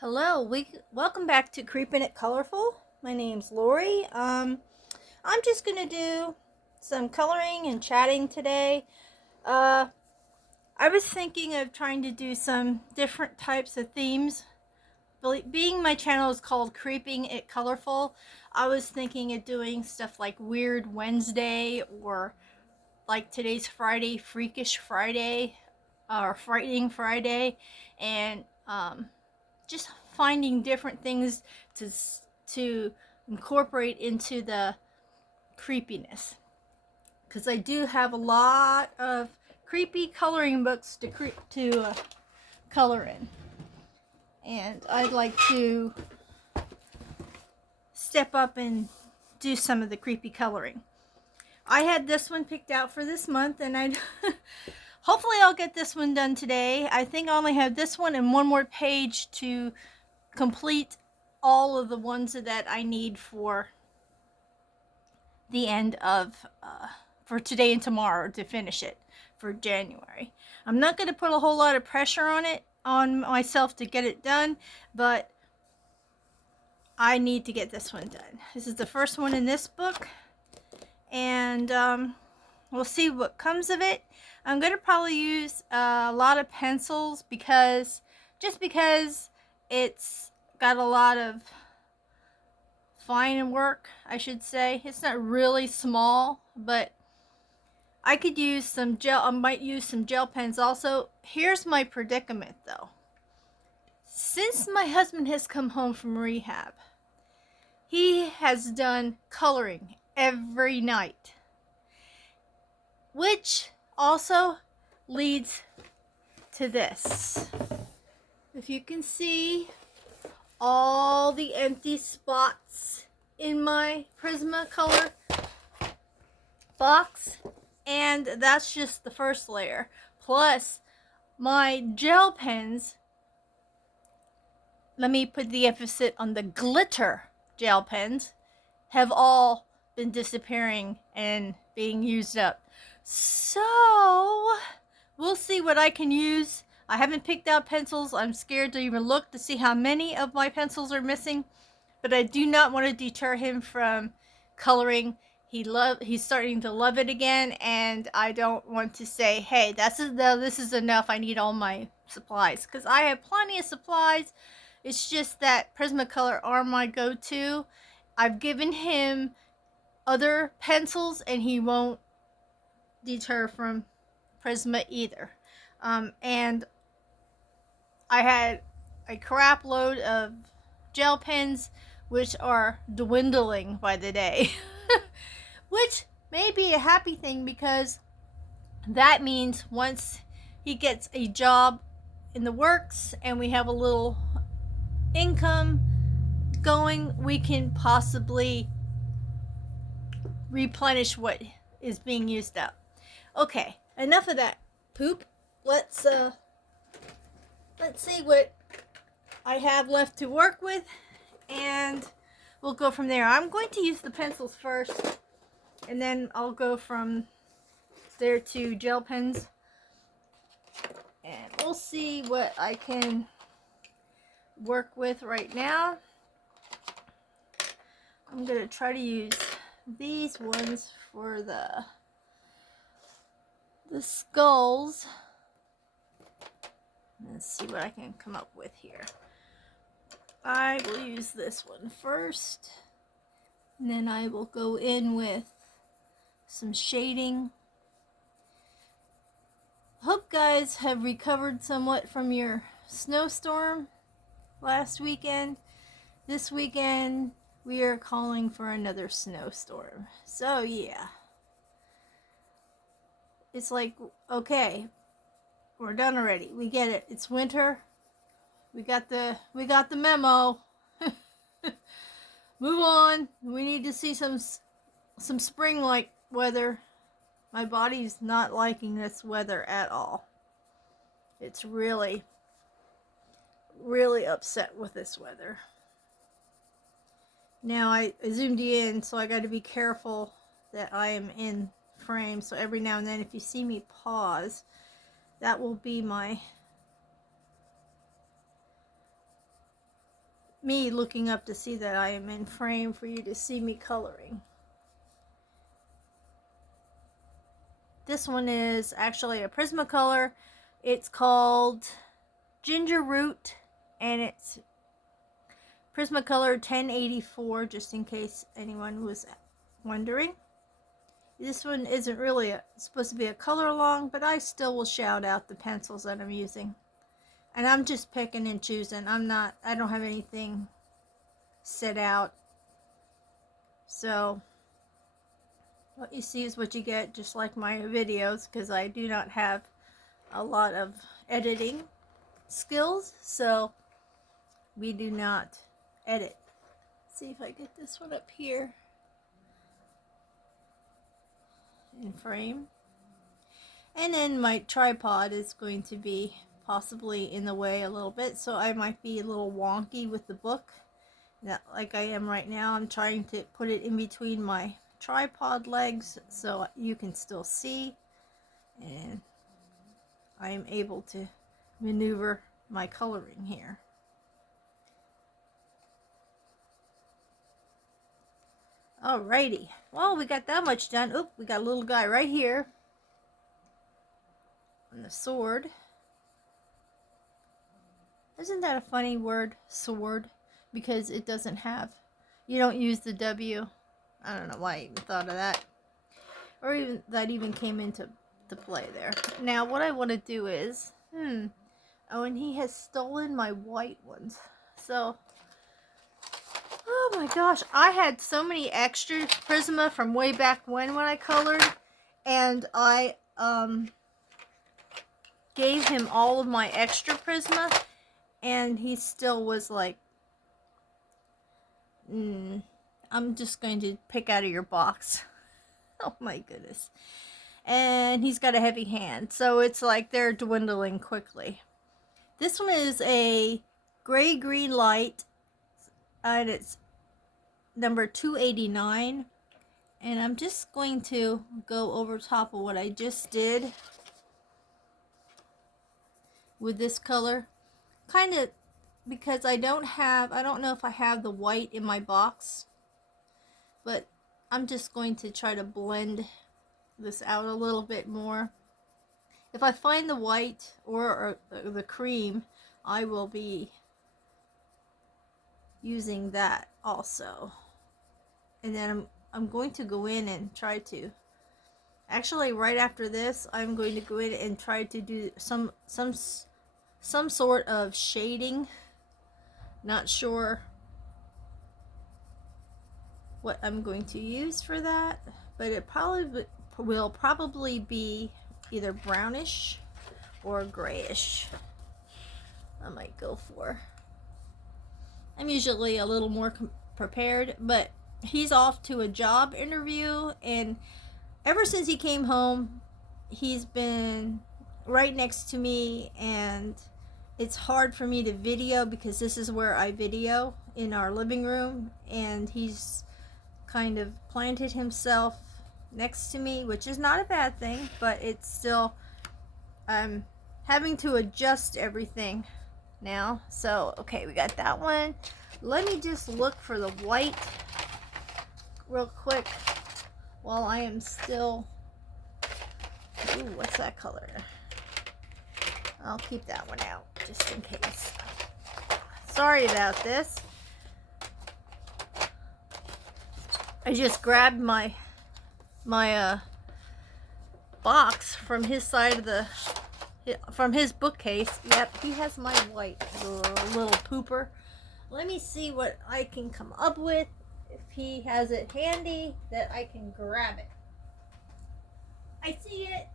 Hello, welcome back to Creeping It Colorful. My name's Lori. I'm just gonna do some coloring and chatting today. Uh, I was thinking of trying to do some different types of themes. Being my channel is called Creeping It Colorful, I was thinking of doing stuff like Weird Wednesday or like today's Friday, Freakish Friday, or Frightening Friday, and just finding different things to to incorporate into the creepiness, because I do have a lot of creepy coloring books to color in, and I'd like to step up and do some of the creepy coloring. I had this one picked out for this month, and I hopefully I'll get this one done today. I think I only have this one and one more page to complete all of the ones that I need for the end of for today and tomorrow to finish it for January. I'm not going to put a whole lot of pressure on myself to get it done, but I need to get this one done. This is the first one in this book, and we'll see what comes of it. I'm going to probably use a lot of pencils because it's got a lot of fine work, I should say. It's not really small, but I could use some gel. I might use some gel pens also. Here's my predicament though. Since my husband has come home from rehab, he has done coloring every night, which also leads to this. If you can see all the empty spots in my Prismacolor box, and that's just the first layer. Plus, my gel pens, let me put the emphasis on the glitter gel pens, have all been disappearing and being used up. So, we'll see what I can use. I haven't picked out pencils. I'm scared to even look to see how many of my pencils are missing, but I do not want to deter him from coloring. He's starting to love it again, and I don't want to say, hey, this is enough, I need all my supplies, because I have plenty of supplies. It's just that Prismacolor are my go-to. I've given him other pencils and he won't deter from Prisma either. And I had a crap load of gel pens, which are dwindling by the day. Which may be a happy thing, because that means once he gets a job in the works and we have a little income going, we can possibly replenish what is being used up. Okay, enough of that poop. Let's see what I have left to work with, and we'll go from there. I'm going to use the pencils first, and then I'll go from there to gel pens, and we'll see what I can work with right now. I'm going to try to use these ones for the skulls. Let's see what I can come up with here. I will use this one first, and then I will go in with some shading. Hope guys have recovered somewhat from your snowstorm last weekend. This weekend we are calling for another snowstorm. So yeah, it's like, okay, we're done already. We get it. It's winter. We got the memo. Move on. We need to see some spring-like weather. My body's not liking this weather at all. It's really, really upset with this weather. Now I zoomed in, so I got to be careful that I am in frame. So every now and then, if you see me pause, that will be my me looking up to see that I am in frame for you to see me coloring. This one is actually a Prismacolor. It's called Ginger Root, and it's Prismacolor 1084, just in case anyone was wondering. This one isn't really supposed to be a color along, but I still will shout out the pencils that I'm using. And I'm just picking and choosing. I don't have anything set out. So what you see is what you get, just like my videos, because I do not have a lot of editing skills, so we do not edit. Let's see if I get this one up here in frame. And then my tripod is going to be possibly in the way a little bit, so I might be a little wonky with the book. Now, like I am right now, I'm trying to put it in between my tripod legs so you can still see, and I am able to maneuver my coloring here. Alrighty, well, we got that much done. Oop, we got a little guy right here on the sword. Isn't that a funny word, sword? Because it doesn't have, you don't use the W. I don't know why I even thought of that, or even that even came into play there. Now what I want to do is, oh, and he has stolen my white ones. So, oh my gosh, I had so many extra Prisma from way back when I colored, and I gave him all of my extra Prisma, and he still was like, I'm just going to pick out of your box. Oh my goodness. And he's got a heavy hand, so it's like they're dwindling quickly. This one is a gray-green light, and it's number 289. And I'm just going to go over top of what I just did with this color. Kind of, because I don't know if I have the white in my box, but I'm just going to try to blend this out a little bit more. If I find the white or the cream, I will be using that also. And then I'm going to go in and try to, actually right after this, I'm going to go in and try to do some sort of shading. Not sure what I'm going to use for that, but it will probably be either brownish or grayish. I might go for. I'm usually a little more prepared, but he's off to a job interview, and ever since he came home, he's been right next to me, and it's hard for me to video because this is where I video, in our living room, and he's kind of planted himself next to me, which is not a bad thing, but it's still, I'm having to adjust everything now. So okay, we got that one. Let me just look for the white real quick while I am still, ooh, what's that color? I'll keep that one out just in case. Sorry about this. I just grabbed my box from his side of from his bookcase. Yep, he has my white little pooper. Let me see what I can come up with. If he has it handy that I can grab it. I see it.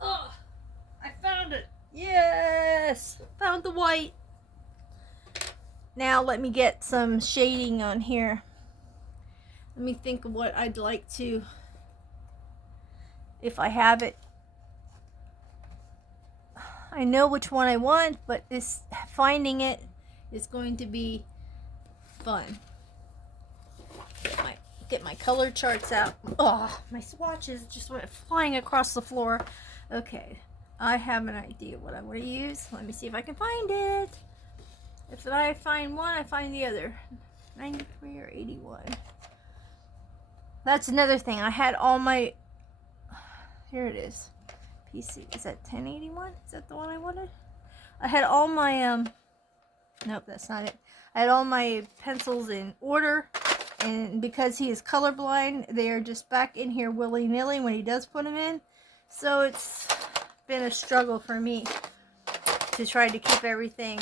Oh, I found it. Yes, found the white. Now let me get some shading on here. Let me think of what I'd like to, if I have it. I know which one I want, but finding it is going to be fun. Get my color charts out. Oh, my swatches just went flying across the floor. Okay, I have an idea what I want to use. Let me see if I can find it. If I find one, I find the other. 93 or 81. That's another thing. I had all my... Here it is. PC. Is that 1081? Is that the one I wanted? I had all my... Nope, that's not it. I had all my pencils in order. And because he is colorblind, they are just back in here willy-nilly when he does put them in. So it's been a struggle for me to try to keep everything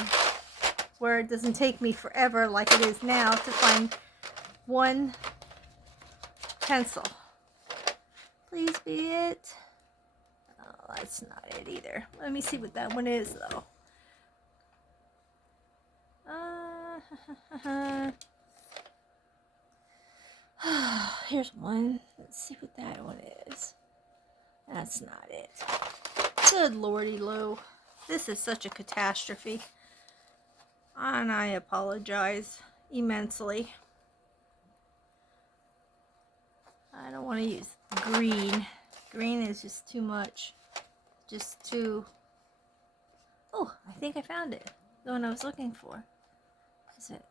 where it doesn't take me forever like it is now to find one pencil. Please be it. Oh, that's not it either. Let me see what that one is though. Here's one. Let's see what that one is. That's not it. Good lordy Lou. This is such a catastrophe. And I apologize immensely. I don't want to use green. Green is just too much. Just too... Oh, I think I found it. The one I was looking for. Is it?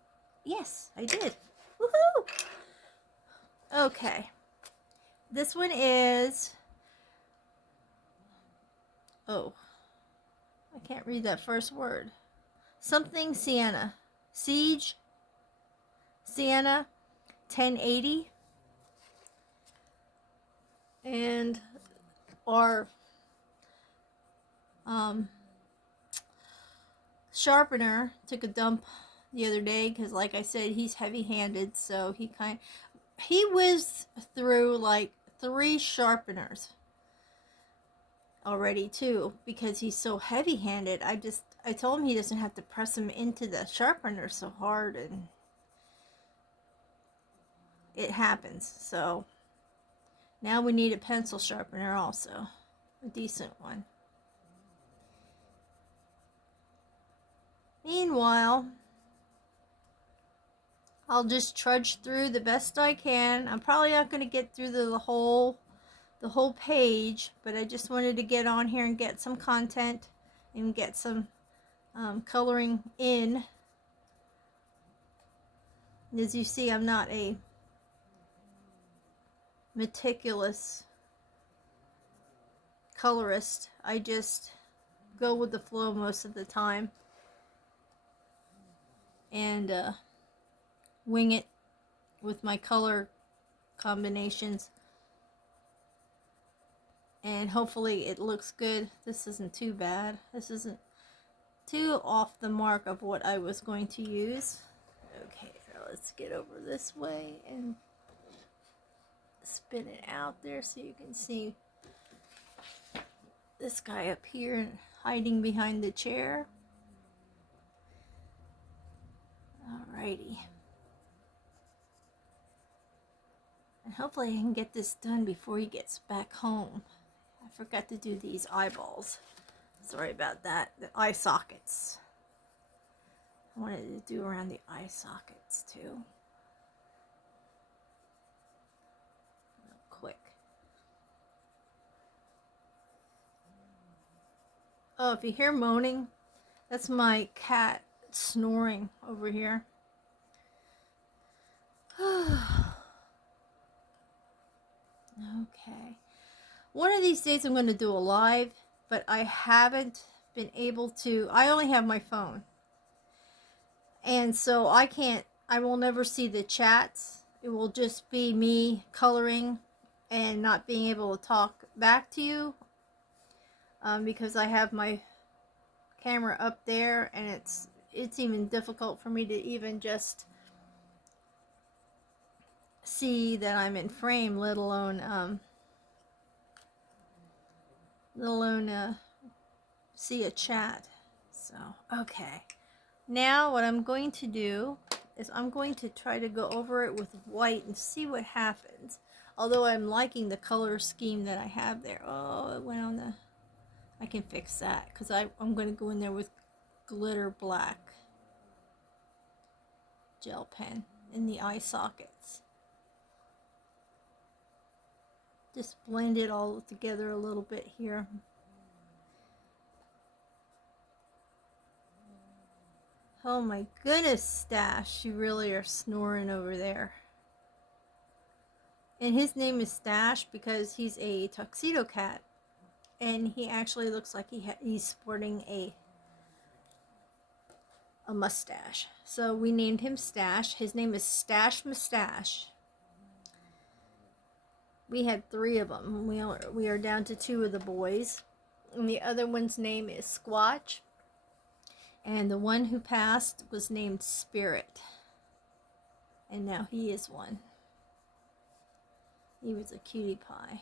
Yes, I did. Woohoo! Okay. This one is... Oh. I can't read that first word. Something Sienna. Siege. Sienna. 1080. And our sharpener took a dump the other day because, like I said, he's heavy-handed, so he whizzed through like 3 sharpeners already too because he's so heavy-handed. I told him he doesn't have to press him into the sharpener so hard, and it happens. So now we need a pencil sharpener also, a decent one. Meanwhile, I'll just trudge through the best I can. I'm probably not going to get through the whole page, but I just wanted to get on here and get some content and get some coloring in. As you see, I'm not a meticulous colorist. I just go with the flow most of the time and wing it with my color combinations, and hopefully it looks good. This isn't too bad. This isn't too off the mark of what I was going to use. Okay, now let's get over this way and spin it out there so you can see this guy up here hiding behind the chair. Alrighty. And hopefully I can get this done before he gets back home. I forgot to do these eyeballs. Sorry about that. The eye sockets. I wanted to do around the eye sockets too. Real quick. Oh, if you hear moaning, that's my cat snoring over here. Okay. One of these days I'm going to do a live, but I haven't been able to. I only have my phone. And so I will never see the chats. It will just be me coloring and not being able to talk back to you. Because I have my camera up there, and it's even difficult for me to even just see that I'm in frame, let alone see a chat. So, okay. Now what I'm going to do is I'm going to try to go over it with white and see what happens. Although I'm liking the color scheme that I have there. Oh, it went on the... I can fix that because I'm going to go in there with glitter black gel pen in the eye sockets. Just blend it all together a little bit here. Oh my goodness, Stash, you really are snoring over there. And his name is Stash because he's a tuxedo cat. And he actually looks like he's sporting a mustache. So we named him Stash. His name is Stash Mustache. We had 3 of them. We are down to 2 of the boys. And the other one's name is Squatch. And the one who passed was named Spirit. And now he is one. He was a cutie pie.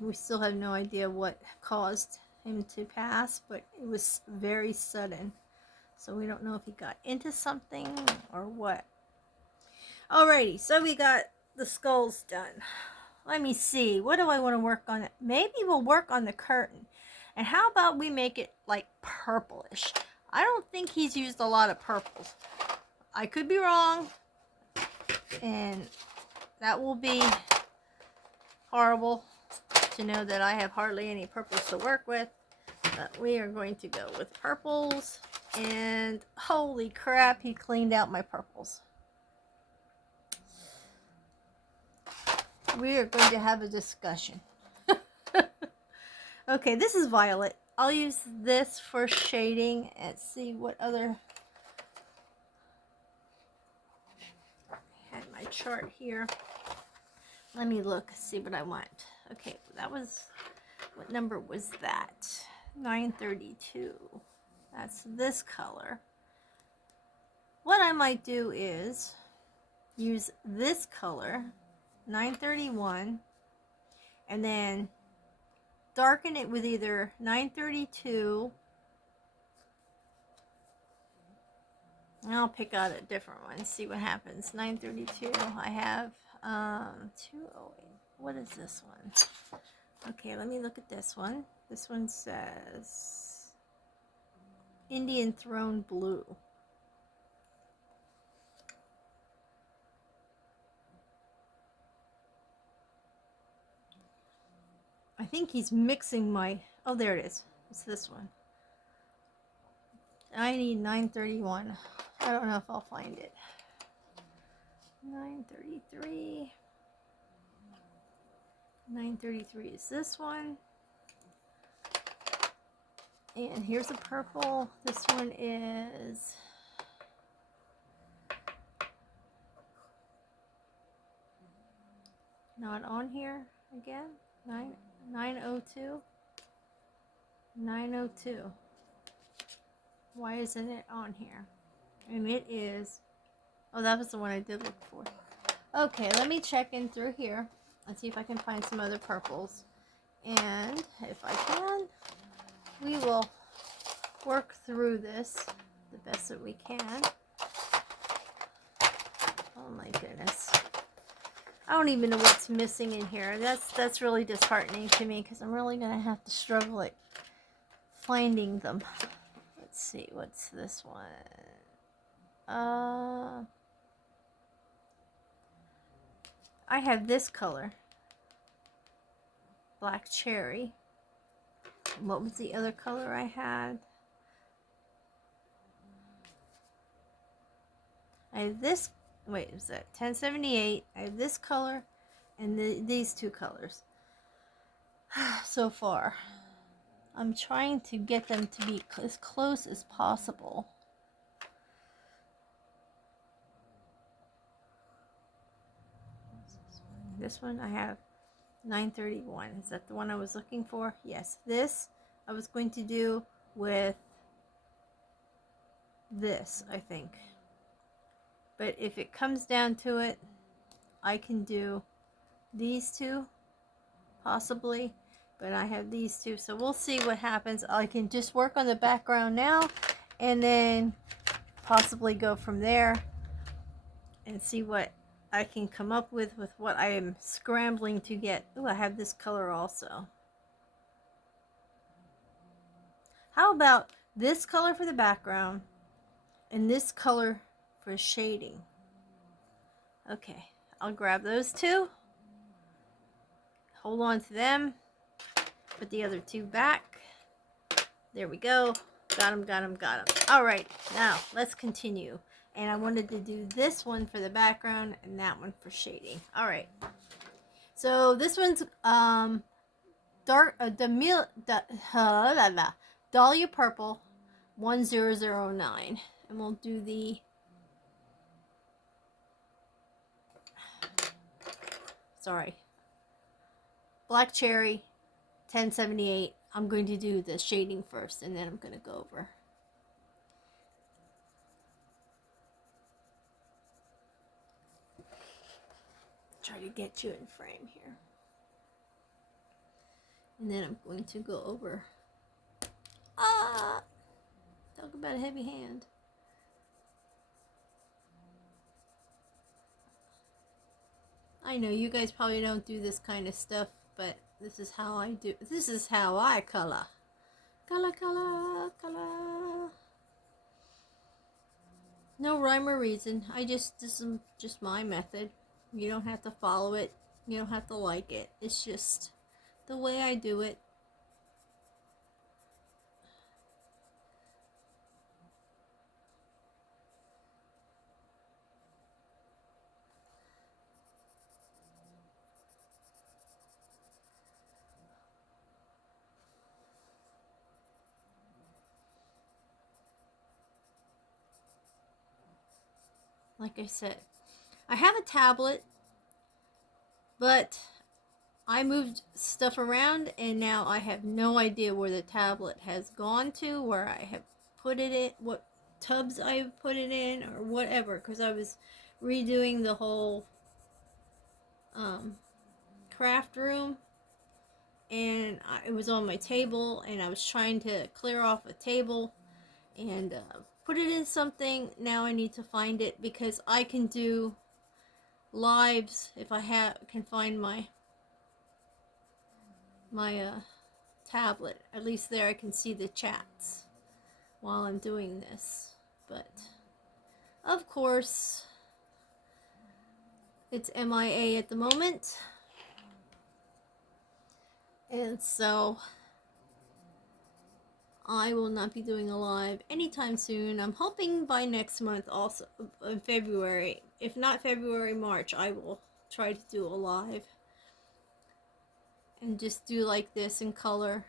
We still have no idea what caused him to pass, but it was very sudden. So we don't know if he got into something or what. Alrighty, so we got the skulls done. Let me see. What do I want to work on? Maybe we'll work on the curtain. And how about we make it like purplish? I don't think he's used a lot of purples. I could be wrong. And that will be horrible to know that I have hardly any purples to work with. But we are going to go with purples. And holy crap, he cleaned out my purples. We are going to have a discussion. Okay, this is violet. I'll use this for shading and see what other... I had my chart here. Let me look, see what I want. Okay, that was... What number was that? 932. That's this color. What I might do is use this color, 931, and then darken it with either 932. I'll pick out a different one, see what happens. 932, I have 208. What is this one? Okay, let me look at this one. This one says Indian Throne Blue. I think he's mixing my... Oh, there it is. It's this one. I need 931. I don't know if I'll find it. 933. 933 is this one. And here's a purple. This one is... not on here again. 902. 902. Why isn't it on here? And it is... Oh, that was the one I did look for. Okay, let me check in through here and see if I can find some other purples. And if I can, we will work through this the best that we can. Oh my goodness. I don't even know what's missing in here. That's really disheartening to me because I'm really going to have to struggle at finding them. Let's see, what's this one? I have this color. Black cherry. What was the other color I had? I have this, wait, is that 1078? I have this color and these 2 colors so far. I'm trying to get them to be as close as possible. This one I have 931. Is that the one I was looking for? Yes. This I was going to do with this, I think. But if it comes down to it, I can do these 2, possibly. But I have these 2, so we'll see what happens. I can just work on the background now, and then possibly go from there and see what I can come up with what I am scrambling to get. Oh, I have this color also. How about this color for the background and this color for shading? Okay, I'll grab those 2. Hold on to them. Put the other two back. There we go. Got them, got them, got them. All right, now let's continue. And I wanted to do this one for the background and that one for shading. All right. So this one's dark Dahlia Purple 1009, and we'll do the Black Cherry 1078. I'm going to do the shading first, and then I'm going to go over. Try to get you in frame here. And then I'm going to go over. Talk about a heavy hand. I know you guys probably don't do this kind of stuff, but this is how I do. This is how I color. Color, color, color. No rhyme or reason. This is just my method. You don't have to follow it. You don't have to like it. It's just the way I do it. Like I said, I have a tablet, but I moved stuff around and now I have no idea where the tablet has gone to, where I have put it in, what tubs I put it in, or whatever, because I was redoing the whole craft room, and it was on my table, and I was trying to clear off a table and put it in something. Now I need to find it, because I can do lives if I can find my tablet. At least there I can see the chats while I'm doing this. But of course it's MIA at the moment, and so I will not be doing a live anytime soon. I'm hoping by next month, also in February. If not February, March, I will try to do a live and just do like this in color.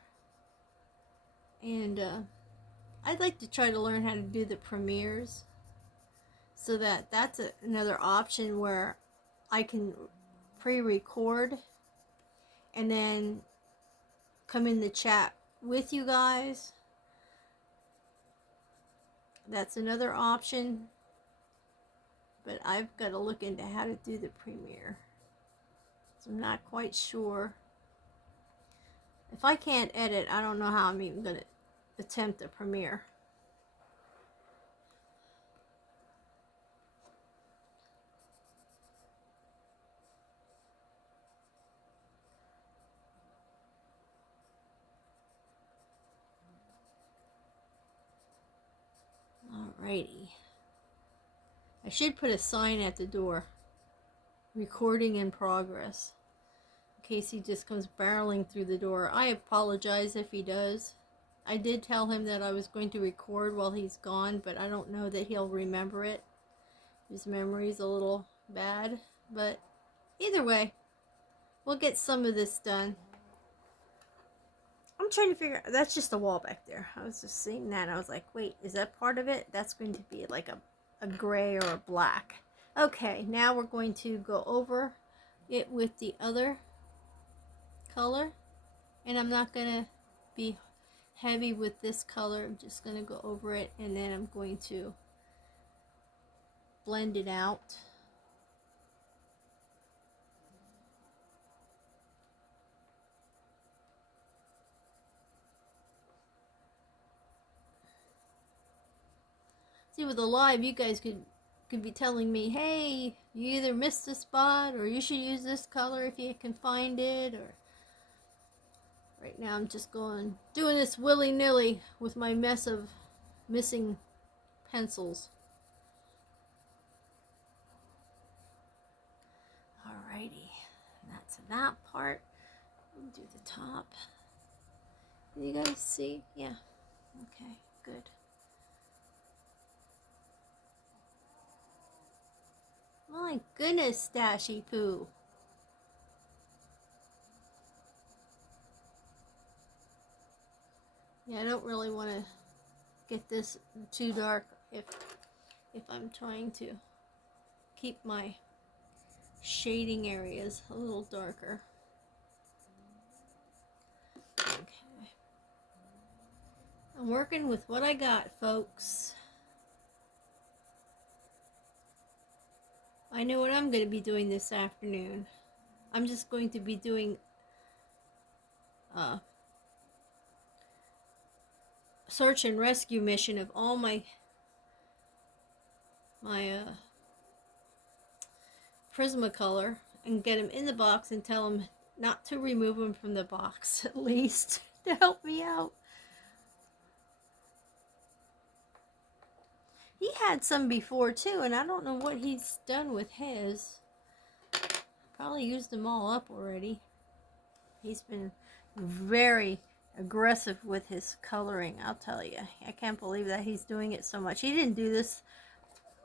And I'd like to try to learn how to do the premieres, so that's another option where I can pre-record and then come in the chat with you guys. That's another option, but I've got to look into how to do the premiere. So I'm not quite sure. If I can't edit, I don't know how I'm even going to attempt a premiere. Alrighty. I should put a sign at the door. Recording in progress. In case he just comes barreling through the door. I apologize if he does. I did tell him that I was going to record while he's gone, but I don't know that he'll remember it. His memory's a little bad. But either way, we'll get some of this done. I'm trying to figure out, that's just a wall back there. I was just seeing that. I was like, wait, is that part of it? That's going to be like a gray or a black. Okay, now we're going to go over it with the other color. And I'm not going to be heavy with this color. I'm just going to go over it, and then I'm going to blend it out. See, with a live, you guys could be telling me, hey, you either missed a spot, or you should use this color if you can find it, or right now I'm just doing this willy-nilly with my mess of missing pencils. Alrighty, that's that part. We'll do the top. Can you guys see? Yeah. Okay, good. My goodness, Stashy Poo. Yeah, I don't really want to get this too dark if I'm trying to keep my shading areas a little darker. Okay. I'm working with what I got, folks. I know what I'm going to be doing this afternoon. I'm just going to be doing a search and rescue mission of all my prismacolor and get them in the box and tell them not to remove them from the box, at least to help me out. He had some before too, and I don't know what he's done with his. Probably used them all up already. He's been very aggressive with his coloring, I'll tell you. I can't believe that he's doing it so much. He didn't do this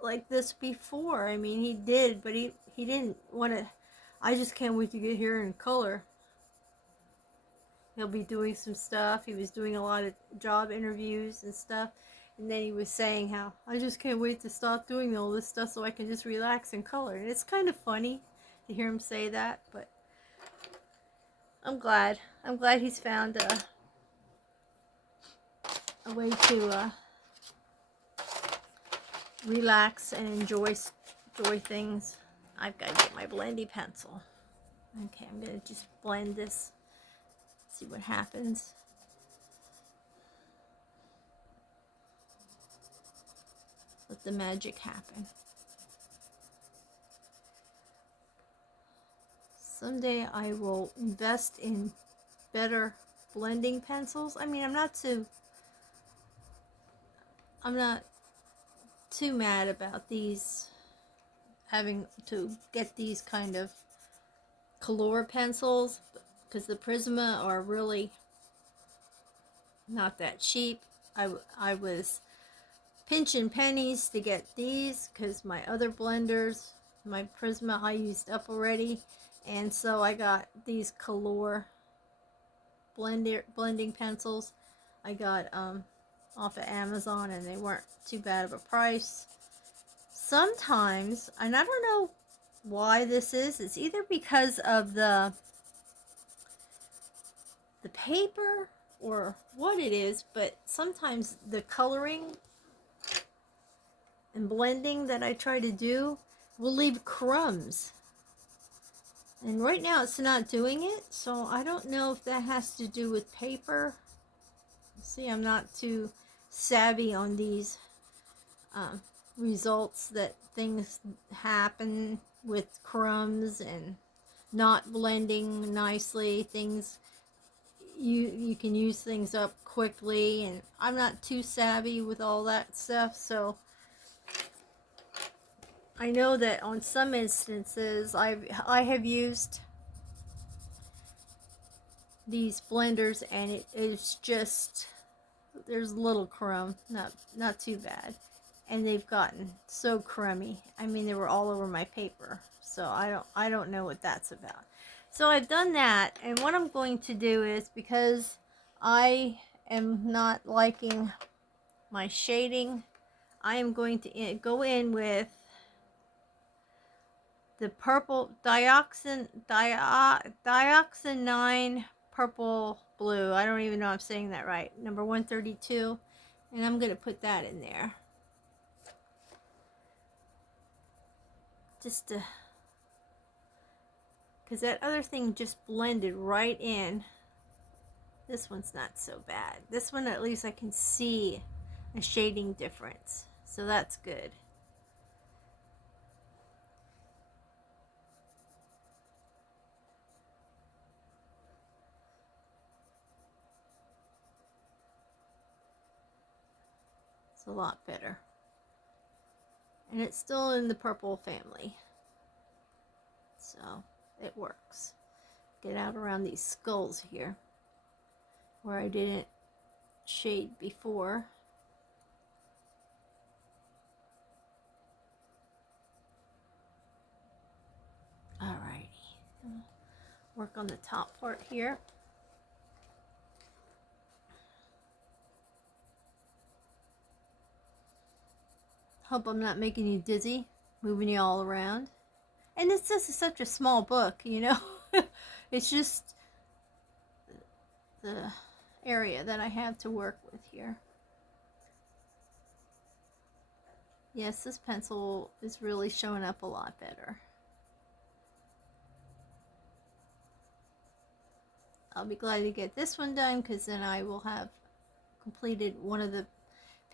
like this before. I mean, he did, but he didn't want to. I just can't wait to get here in color. He'll be doing some stuff. He was doing a lot of job interviews and stuff. And then he was saying how, I just can't wait to stop doing all this stuff so I can just relax and color. And it's kind of funny to hear him say that, but I'm glad. I'm glad he's found a way to relax and enjoy things. I've got to get my blendy pencil. Okay, I'm going to just blend this. See what happens. Let the magic happen. Someday I will invest in better blending pencils. I mean, I'm not too mad about these, having to get these kind of color pencils, because the Prisma are really not that cheap. I was pinching pennies to get these because my other blenders, my Prisma, I used up already, and so I got these color blending pencils. I got off of Amazon, and they weren't too bad of a price. Sometimes, and I don't know why this is, it's either because of the paper or what it is, but sometimes the coloring and blending that I try to do will leave crumbs. And right now it's not doing it, so I don't know if that has to do with paper. See, I'm not too savvy on these results that things happen with crumbs and not blending nicely. Things, you can use things up quickly, and I'm not too savvy with all that stuff, so I know that on some instances I have used these blenders and it is just, there's a little crumb, not too bad, and they've gotten so crummy. I mean, they were all over my paper, so I don't know what that's about. So I've done that, and what I'm going to do is, because I am not liking my shading, I am going to go in with the purple dioxin 9 purple blue. I don't even know if I'm saying that right. Number 132, and I'm going to put that in there. Just to, because that other thing just blended right in. This one's not so bad. This one, at least I can see a shading difference, so that's good. It's a lot better, and it's still in the purple family, so it works. Get out around these skulls here. where I didn't shade before. Alrighty, work on the top part here. Hope I'm not making you dizzy, moving you all around. And this is such a small book, you know. It's just the area that I have to work with here. Yes, this pencil is really showing up a lot better. I'll be glad to get this one done, because then I will have completed one of the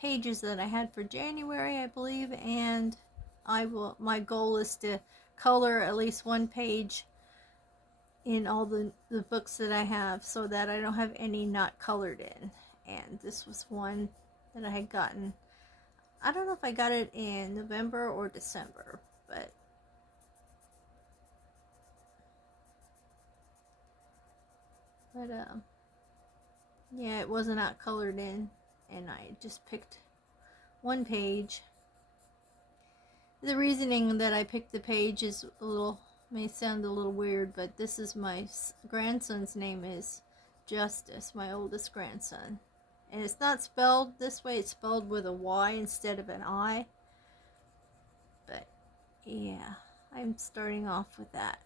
pages that I had for January, I believe, and my goal is to color at least one page in all the books that I have, so that I don't have any not colored in. And this was one that I had gotten. I don't know if I got it in November or December, but yeah, it wasn't not colored in, and I just picked one page. The reasoning that I picked the page is may sound a little weird, but this is my grandson's name is Justice, my oldest grandson. And it's not spelled this way, it's spelled with a Y instead of an I. But yeah, I'm starting off with that.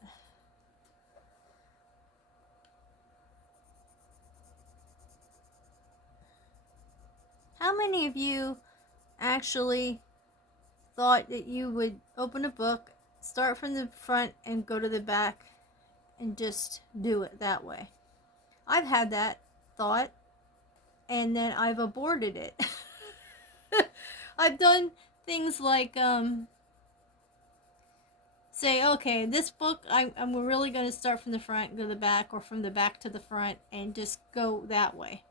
How many of you actually thought that you would open a book, start from the front and go to the back and just do it that way? I've had that thought, and then I've aborted it. I've done things like say, okay, this book I'm really going to start from the front, go to the back, or from the back to the front, and just go that way.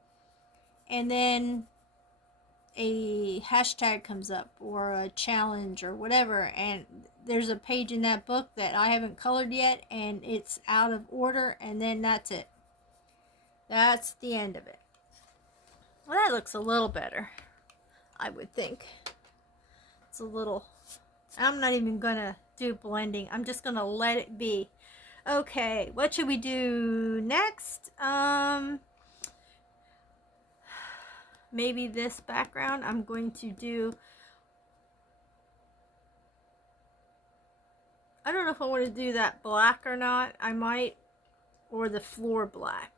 And then a hashtag comes up, or a challenge, or whatever, and there's a page in that book that I haven't colored yet, and it's out of order, and then that's it. That's the end of it. Well, that looks a little better, I would think. It's a little... I'm not even gonna do blending. I'm just gonna let it be. Okay, what should we do next? Maybe this background I'm going to do... I don't know if I want to do that black or not. I might. Or the floor black.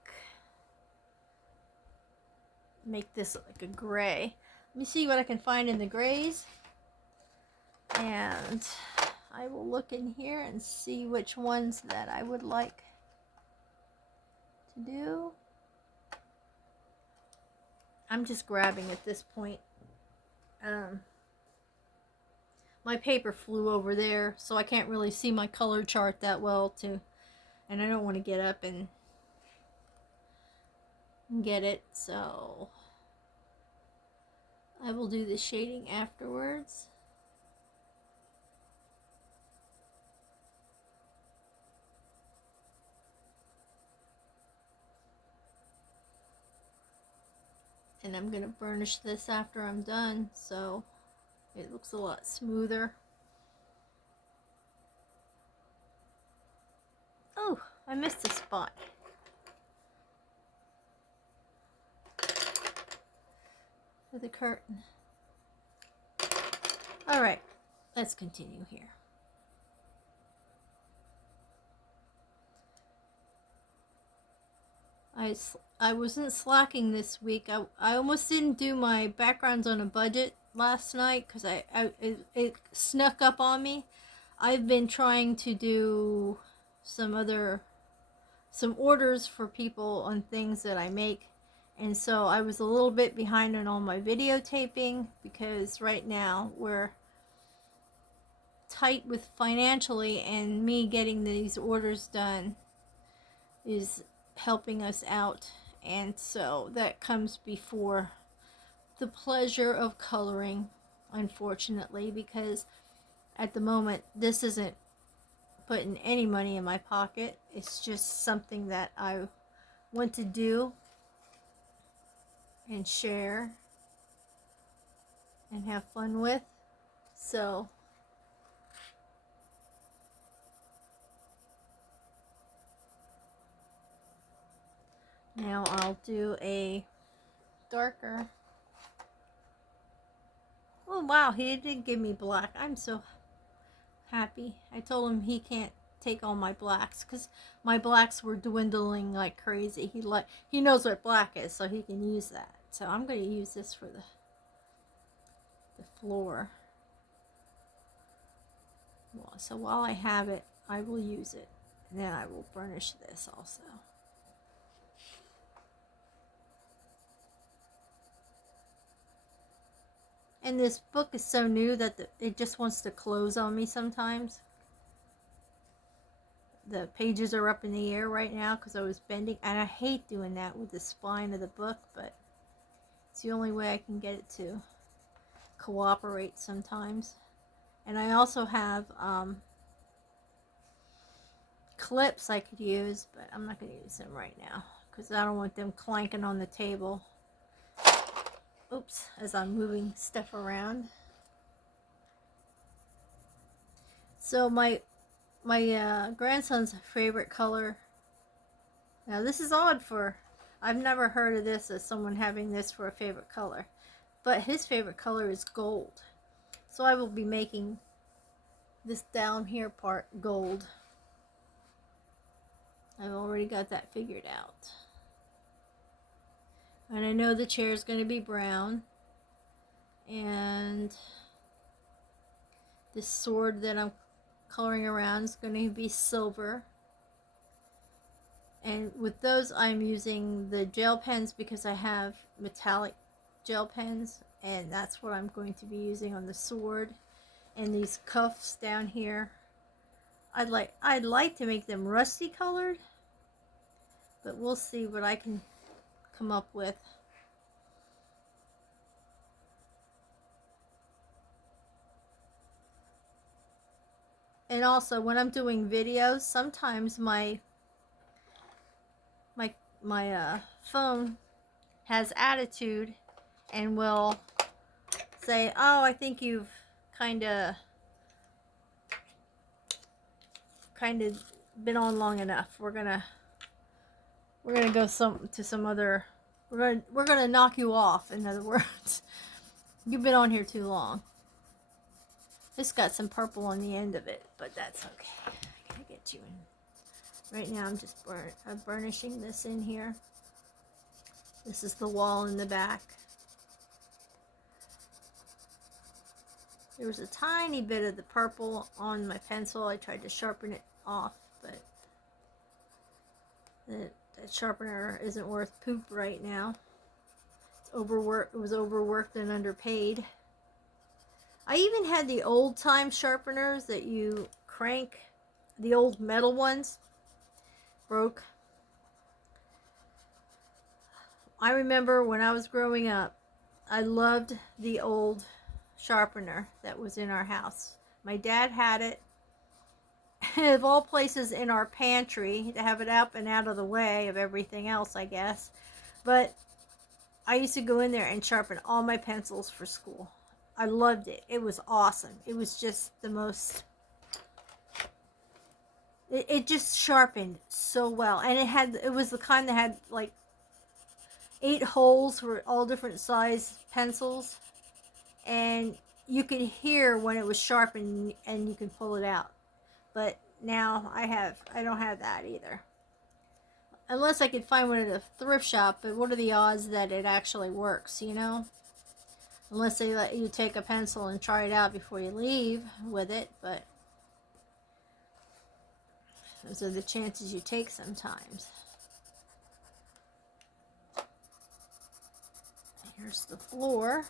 Make this like a gray. Let me see what I can find in the grays. And I will look in here and see which ones that I would like to do. I'm just grabbing at this point. My paper flew over there, so I can't really see my color chart that well and I don't want to get up and get it, so I will do the shading afterwards. And I'm going to burnish this after I'm done, so it looks a lot smoother. Oh, I missed a spot. For the curtain. Alright, let's continue here. I wasn't slacking this week. I almost didn't do my backgrounds on a budget last night because it snuck up on me. I've been trying to do some orders for people on things that I make, and so I was a little bit behind on all my videotaping because right now we're tight with financially, and me getting these orders done is helping us out, and so that comes before the pleasure of coloring, unfortunately, because at the moment this isn't putting any money in my pocket. It's just something that I want to do, and share and have fun with. So now I'll do a darker. Oh wow, he did give me black. I'm so happy. I told him he can't take all my blacks because my blacks were dwindling like crazy. He knows what black is, so he can use that. So I'm going to use this for the floor. Well, so while I have it, I will use it, and then I will burnish this also. And this book is so new that it just wants to close on me sometimes. The pages are up in the air right now because I was bending, and I hate doing that with the spine of the book, but it's the only way I can get it to cooperate sometimes. And I also have clips I could use, but I'm not going to use them right now because I don't want them clanking on the table. Oops, as I'm moving stuff around. So my grandson's favorite color. Now this is odd I've never heard of this as someone having this for a favorite color. But his favorite color is gold. So I will be making this down here part gold. I've already got that figured out. And I know the chair is going to be brown. And this sword that I'm coloring around is going to be silver. And with those I'm using the gel pens because I have metallic gel pens, and that's what I'm going to be using on the sword. And these cuffs down here, I'd like to make them rusty colored, but we'll see what I can come up with. And also when I'm doing videos, sometimes my phone has attitude and will say, oh, I think you've kind of been on long enough. We're gonna go to some other. We're gonna knock you off. In other words, you've been on here too long. It's got some purple on the end of it, but that's okay. I gotta get you in. Right now, I'm just burnishing this in here. This is the wall in the back. There was a tiny bit of the purple on my pencil. I tried to sharpen it off, but that sharpener isn't worth poop right now. It's overworked. It was overworked and underpaid. I even had the old time sharpeners that you crank, the old metal ones, broke. I remember when I was growing up, I loved the old sharpener that was in our house. My dad had it, of all places, in our pantry, to have it up and out of the way of everything else, I guess. But I used to go in there and sharpen all my pencils for school. I loved it. It was awesome. It was just the most... It just sharpened so well. And it was the kind that had like 8 holes for all different size pencils. And you could hear when it was sharpened and you could pull it out. But now I don't have that either. Unless I could find one at a thrift shop, but what are the odds that it actually works, you know? Unless they let you take a pencil and try it out before you leave with it, but those are the chances you take sometimes. Here's the floor.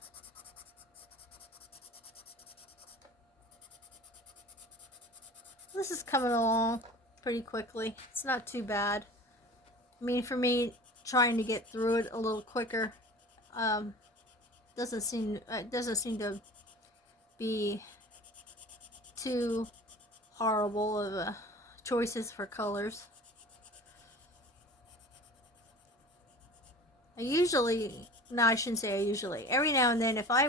This is coming along pretty quickly. It's not too bad. I mean, for me, trying to get through it a little quicker doesn't seem to be too horrible of choices for colors. I usually no, I shouldn't say I usually. Every now and then, if I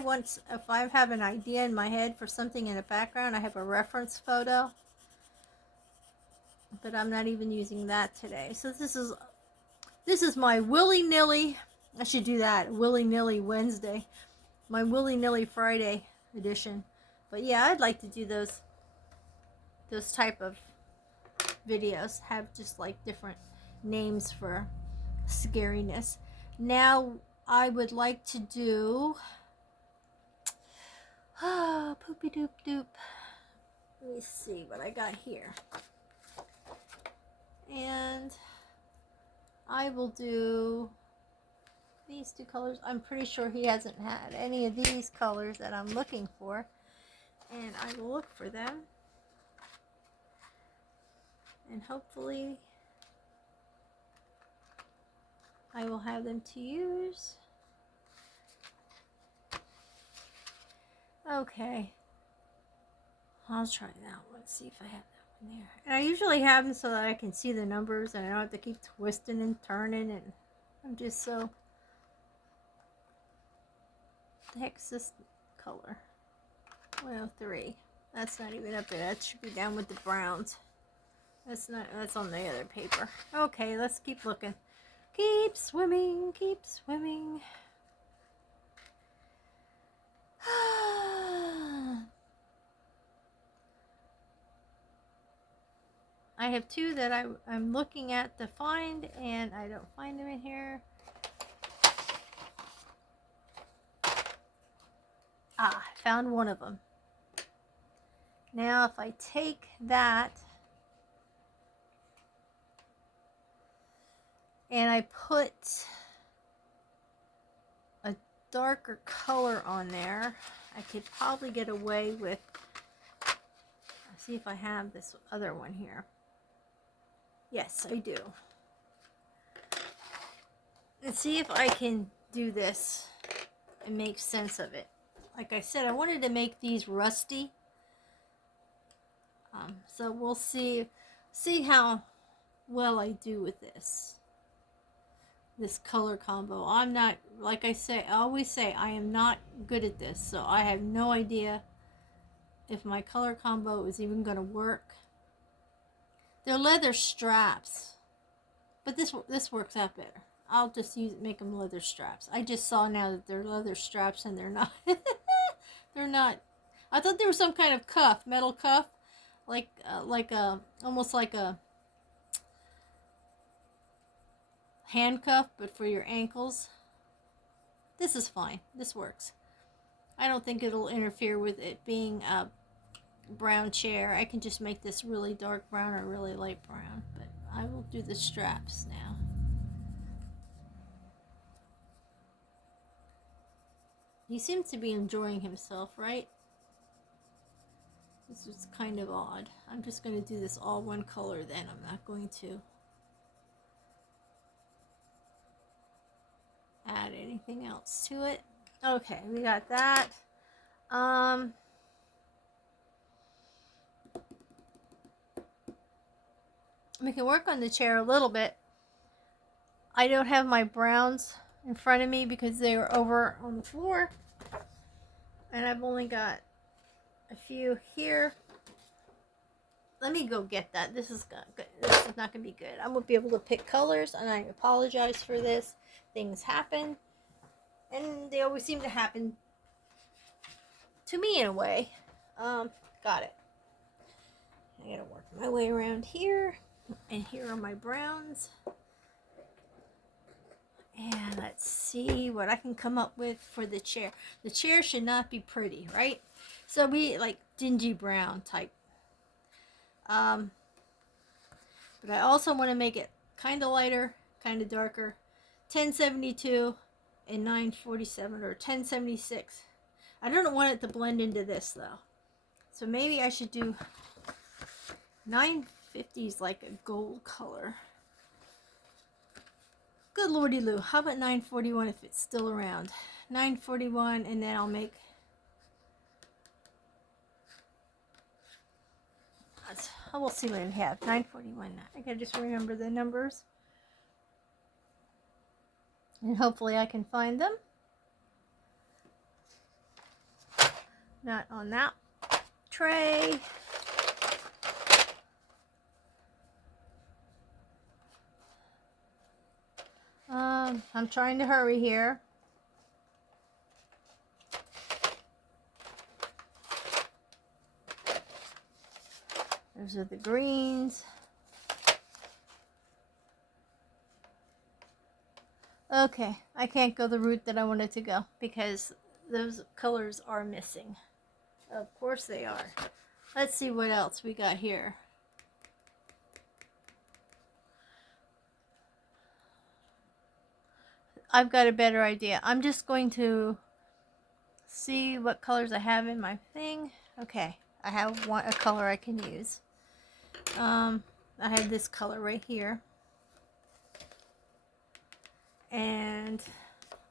have an idea in my head for something in the background, I have a reference photo. But I'm not even using that today. So this is my willy-nilly. I should do that. Willy-nilly Wednesday. My willy-nilly Friday edition. But yeah, I'd like to do those type of videos. Have just like different names for scariness. Now I would like to do poopy doop doop. Let me see what I got here. And I will do these two colors. I'm pretty sure he hasn't had any of these colors that I'm looking for. And I will look for them. And hopefully I will have them to use. Okay. I'll try that one. See if I have that one there. And I usually have them so that I can see the numbers and I don't have to keep twisting and turning. And I'm just so... The heck's this color? 103. That's not even up there. That should be down with the browns. That's on the other paper. Okay, let's keep looking. Keep swimming, keep swimming. I have two that I'm looking at to find, and I don't find them in here. Ah, I found one of them. Now, if I take that and I put a darker color on there, I could probably get away with... Let's see if I have this other one here. Yes, I do. Let's see if I can do this and make sense of it. Like I said, I wanted to make these rusty. So we'll see how well I do with this color combo. I'm not, like I always say, I am not good at this, so I have no idea if my color combo is even going to work. They're leather straps, but this works out better. I'll just make them leather straps. I just saw now that they're leather straps and they're not. They're not. I thought they were some kind of cuff, metal cuff, almost like a handcuff, but for your ankles. This is fine. This works. I don't think it'll interfere with it being a brown chair. I can just make this really dark brown or really light brown, but I will do the straps now. He seems to be enjoying himself, right? This is kind of odd. I'm just going to do this all one color then. I'm not going to add anything else to it. Okay, we got that. We can work on the chair a little bit. I don't have my browns in front of me because they are over on the floor. And I've only got a few here. Let me go get that. This is not going to be good. I won't be able to pick colors, and I apologize for this. Things happen. And they always seem to happen to me in a way. Got it. I gotta work my way around here. And here are my browns. And let's see what I can come up with for the chair. The chair should not be pretty, right? So we like dingy brown type. But I also want to make it kind of lighter, kind of darker. 1072 and 947 or 1076. I don't want it to blend into this though. So maybe I should do 950 is like a gold color. Good lordy Lou. How about 941 if it's still around? 941, and then I'll make... We'll see what I have. 941. I gotta just remember the numbers. And hopefully I can find them. not on that tray. I'm trying to hurry here. Those are the greens. Okay, I can't go the route that I wanted to go because those colors are missing. Of course they are. Let's see what else we got here. I've got a better idea. I'm just going to see what colors I have in my thing. Okay, I have a color I can use. I have this color right here. And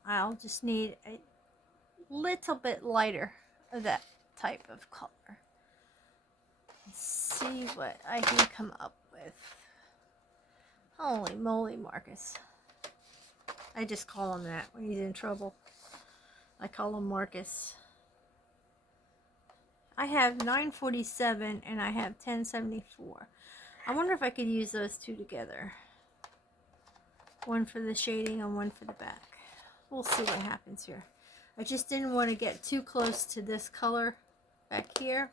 I'll just need a little bit lighter of that type of color. Let's see what I can come up with. Holy moly, Marcus. I just call him that when he's in trouble. I call him Marcus. I have 947 and I have 1074. I wonder if I could use those two together. One for the shading and one for the back. We'll see what happens here. I just didn't want to get too close to this color back here.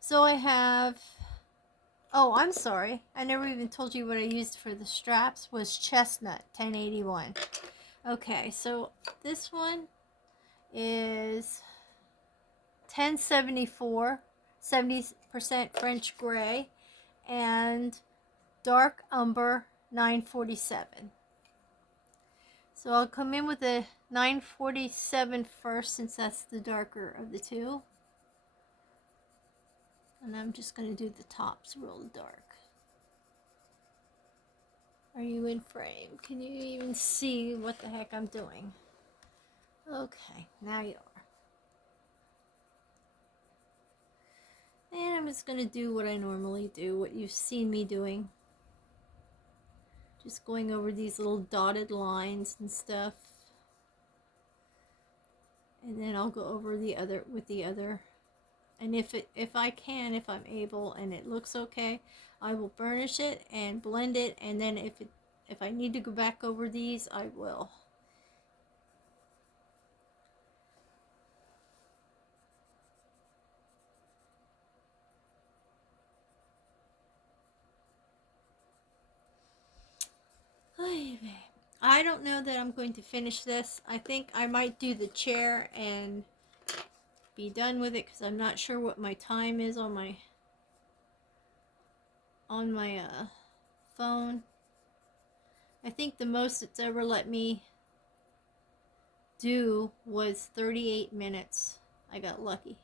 So I have, oh, I'm sorry. I never even told you what I used for the straps was Chestnut 1081. Okay, so this one is 1074, 70% French gray, and dark umber 947. So I'll come in with a 947 first since that's the darker of the two. And I'm just going to do the tops real dark. Are you in frame? Can you even see what the heck I'm doing? Okay, now you are. And I'm just going to do what I normally do, what you've seen me doing. Just going over these little dotted lines and stuff. And then I'll go over the other with the other. And if I'm able and it looks okay, I will burnish it and blend it, and then if I need to go back over these, I will. I don't know that I'm going to finish this. I think I might do the chair and be done with it because I'm not sure what my time is on my phone. I think the most it's ever let me do was 38 minutes. I got lucky.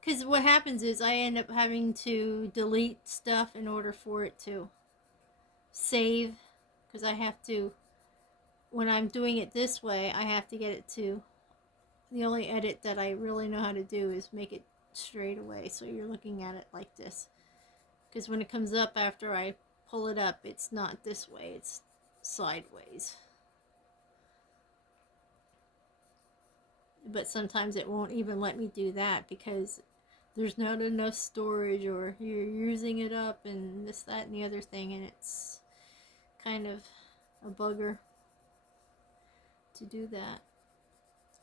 Because what happens is I end up having to delete stuff in order for it to save. Because I have to, when I'm doing it this way, I have to get it to, the only edit that I really know how to do is make it straight away. So you're looking at it like this. Because when it comes up after I pull it up, it's not this way, it's sideways. But sometimes it won't even let me do that because there's not enough storage, or you're using it up and this, that, and the other thing, and it's kind of a bugger to do that.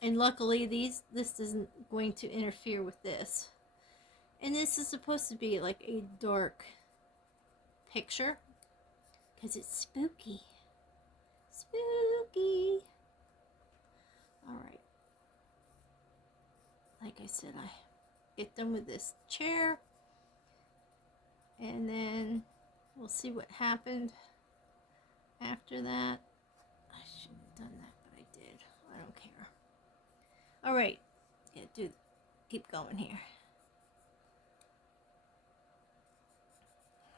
And luckily this isn't going to interfere with this. And this is supposed to be like a dark picture because it's spooky. Spooky. Alright. Like I said, I get done with this chair and then we'll see what happened after that. I shouldn't have done that, but I did. I don't care. Alright. Yeah, keep going here.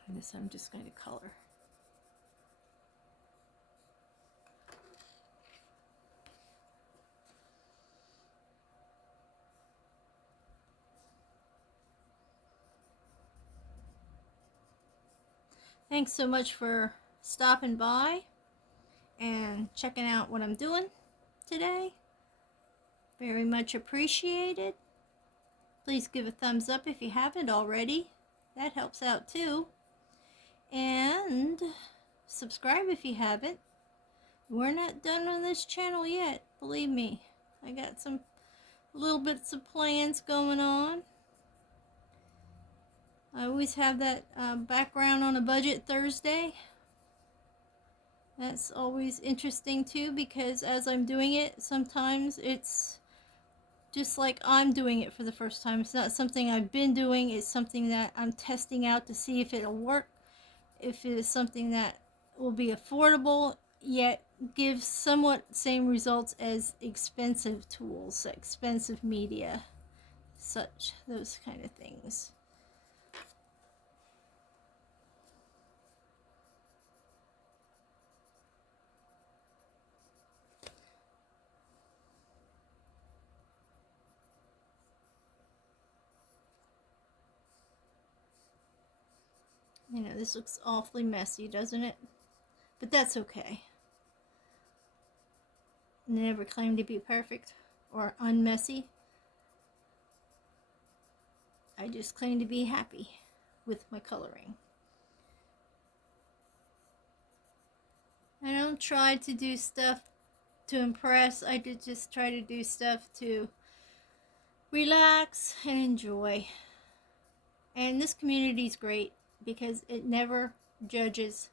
And this I'm just going to color. Thanks so much for stopping by and checking out what I'm doing today. Very much appreciated. Please give a thumbs up if you haven't already. That helps out too. And subscribe if you haven't. We're not done on this channel yet, believe me. I got some little bits of plans going on. I always have that background on a budget Thursday. That's always interesting too, because as I'm doing it, sometimes it's just like I'm doing it for the first time. It's not something I've been doing. It's something that I'm testing out to see if it'll work, if it is something that will be affordable, yet gives somewhat same results as expensive tools, expensive media, such, those kind of things. You know, this looks awfully messy, doesn't it? But that's okay. Never claim to be perfect or unmessy. I just claim to be happy with my coloring. I don't try to do stuff to impress. I just try to do stuff to relax and enjoy. And this community is great because it never judges.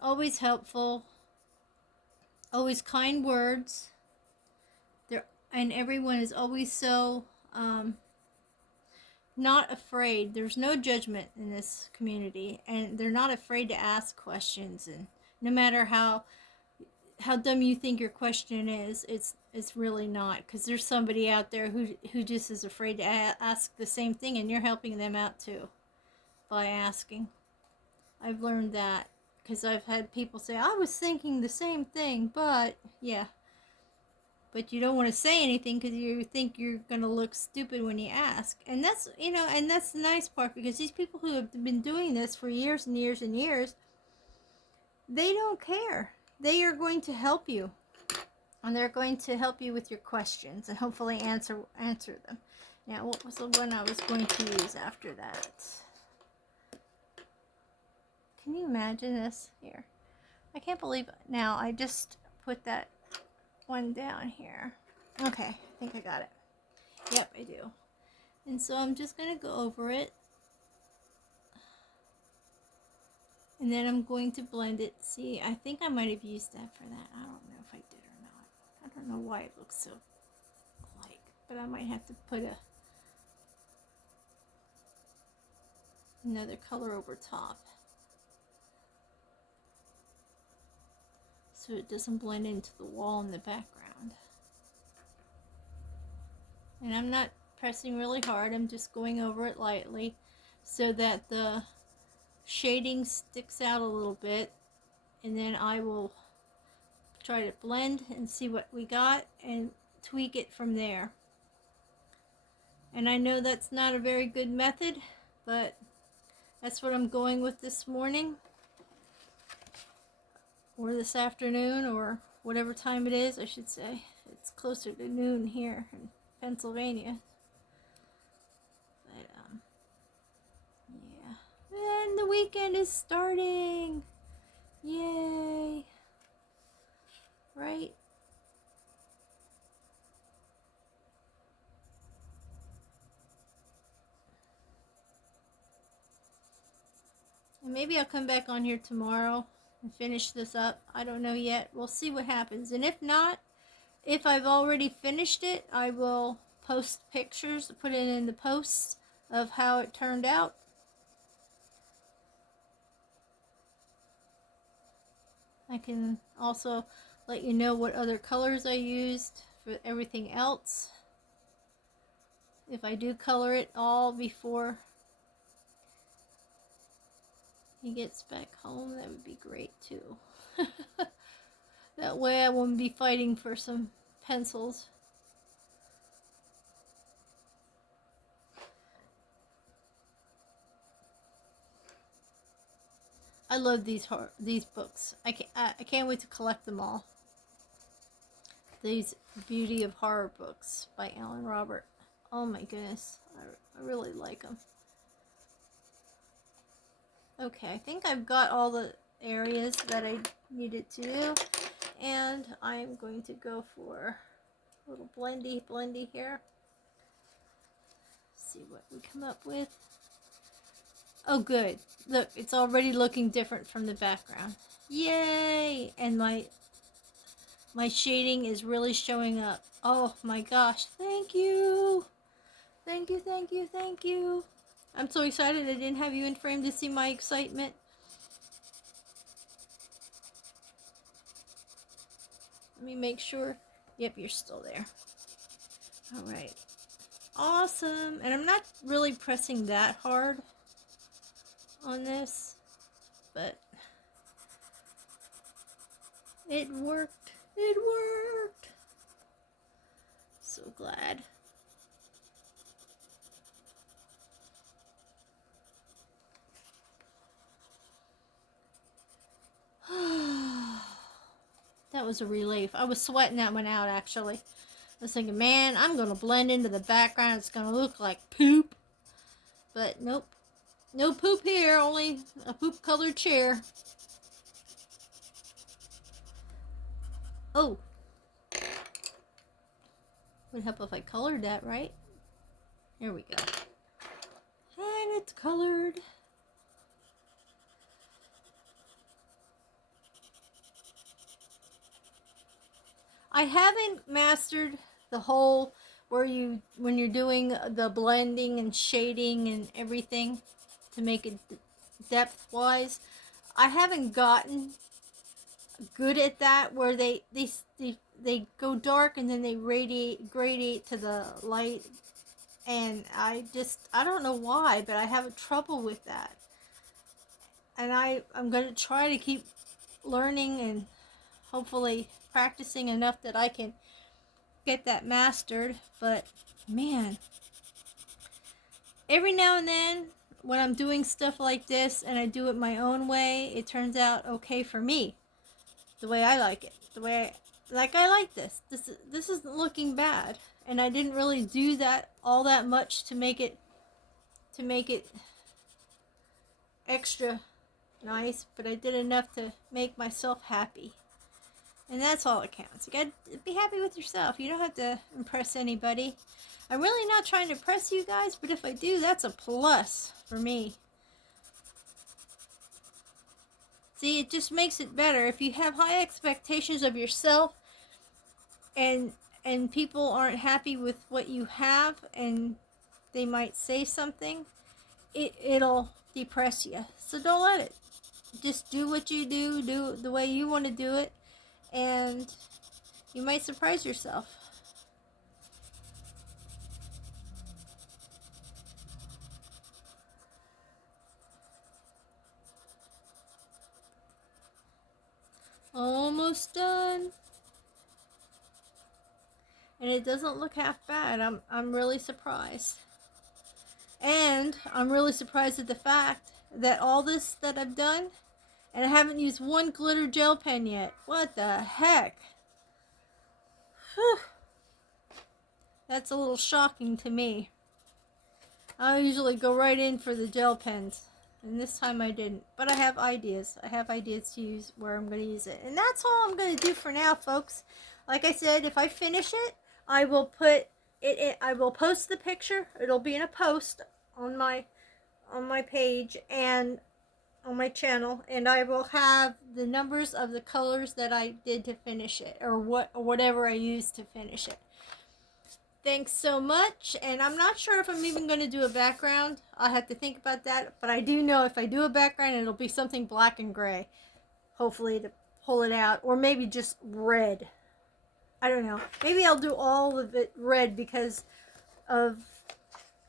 Always helpful. Always kind words. And everyone is always so not afraid. There's no judgment in this community, and they're not afraid to ask questions. And no matter how dumb you think your question is, it's really not, because there's somebody out there who just is afraid to ask the same thing, and you're helping them out too by asking. I've learned that because I've had people say, I was thinking the same thing, but yeah. But you don't want to say anything because you think you're going to look stupid when you ask. And that's, you know, and that's the nice part, because these people who have been doing this for years and years and years, they don't care. They are going to help you. And they're going to help you with your questions and hopefully answer them. Now, what was the one I was going to use after that? Can you imagine this? Here. I can't believe it. Now, I just put that one down here. Okay, I think I got it. Yep, I do. And so I'm just going to go over it. And then I'm going to blend it. See, I think I might have used that for that. I don't know if I did or not. I don't know why it looks so alike. But I might have to put another color over top, so it doesn't blend into the wall in the background. And I'm not pressing really hard. I'm just going over it lightly so that the shading sticks out a little bit, and then I will try to blend and see what we got and tweak it from there. And I know that's not a very good method, but that's what I'm going with this morning, or this afternoon, or whatever time it is, I should say. It's closer to noon here in Pennsylvania. But yeah. And the weekend is starting. Yay. Right? And maybe I'll come back on here tomorrow and finish this up. I don't know yet. We'll see what happens. And if not, if I've already finished it, I will post pictures, put it in the posts of how it turned out. I can also let you know what other colors I used for everything else. If I do color it all before he gets back home, that would be great too. That way I won't be fighting for some pencils. I love these books. I can't wait to collect them all. These Beauty of Horror books by Alan Robert. Oh my goodness. I really like them. Okay, I think I've got all the areas that I needed to do. And I'm going to go for a little blendy here. See what we come up with. Oh good. Look, it's already looking different from the background. Yay! And my shading is really showing up. Oh my gosh. Thank you. Thank you, thank you, thank you. I'm so excited I didn't have you in frame to see my excitement. Let me make sure. Yep, you're still there. Alright. Awesome. And I'm not really pressing that hard on this, but it worked. It worked. So glad. That was a relief. I was sweating that one out, actually. I was thinking, man, I'm going to blend into the background. It's going to look like poop. But nope. No poop here, only a poop-colored chair. Oh. Would help if I colored that, right? Here we go. And it's colored. I haven't mastered the whole when you're doing the blending and shading and everything to make it depth wise. I haven't gotten good at that where they go dark and then they gradate to the light, and I don't know why, but I have trouble with that. And I'm going to try to keep learning and hopefully practicing enough that I can get that mastered. But man, every now and then when I'm doing stuff like this and I do it my own way, it turns out okay for me, the way I like it, the way I like this. This isn't looking bad, and I didn't really do that all that much to make it extra nice, but I did enough to make myself happy. And that's all that counts. You gotta be happy with yourself. You don't have to impress anybody. I'm really not trying to impress you guys, but if I do, that's a plus for me. See, it just makes it better. If you have high expectations of yourself and people aren't happy with what you have and they might say something, it'll depress you. So don't let it. Just do what you do the way you want to do it, and you might surprise yourself. Almost done. And it doesn't look half bad. I'm really surprised. And I'm really surprised at the fact that all this that I've done, and I haven't used one glitter gel pen yet. What the heck? Whew. That's a little shocking to me. I usually go right in for the gel pens, and this time I didn't. But I have ideas. I have ideas to use where I'm going to use it. And that's all I'm going to do for now, folks. Like I said, if I finish it, I will put it in, I will post the picture. It'll be in a post on my page and on my channel, and I will have the numbers of the colors that I did to finish it, or whatever I used to finish it. Thanks so much, and I'm not sure if I'm even going to do a background. I'll have to think about that, but I do know if I do a background, it'll be something black and gray, hopefully, to pull it out, or maybe just red. I don't know. Maybe I'll do all of it red because of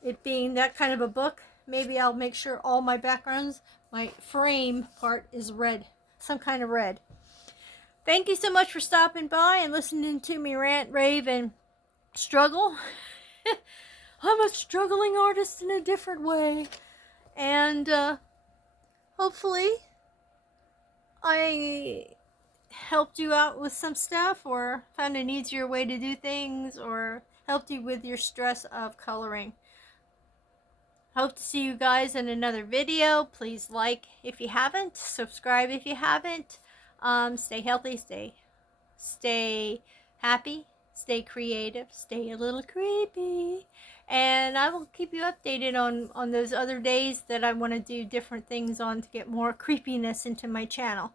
it being that kind of a book. Maybe I'll make sure all my backgrounds, my frame part, is red. Some kind of red. Thank you so much for stopping by and listening to me rant, rave, and struggle. I'm a struggling artist in a different way. And hopefully I helped you out with some stuff, or found an easier way to do things, or helped you with your stress of coloring. Hope to see you guys in another video. Please like if you haven't, subscribe if you haven't. Stay healthy, stay happy, stay creative, stay a little creepy, and I will keep you updated on those other days that I want to do different things on to get more creepiness into my channel.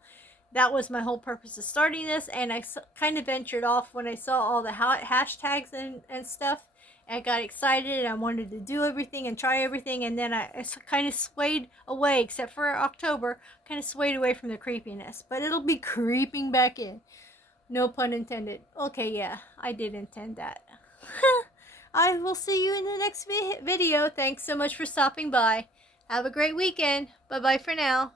That was my whole purpose of starting this, and I kind of ventured off when I saw all the hashtags and stuff. I got excited and I wanted to do everything and try everything, and then I kind of swayed away, except for October, kind of swayed away from the creepiness. But it'll be creeping back in. No pun intended. Okay, yeah, I did intend that. I will see you in the next video. Thanks so much for stopping by. Have a great weekend. Bye-bye for now.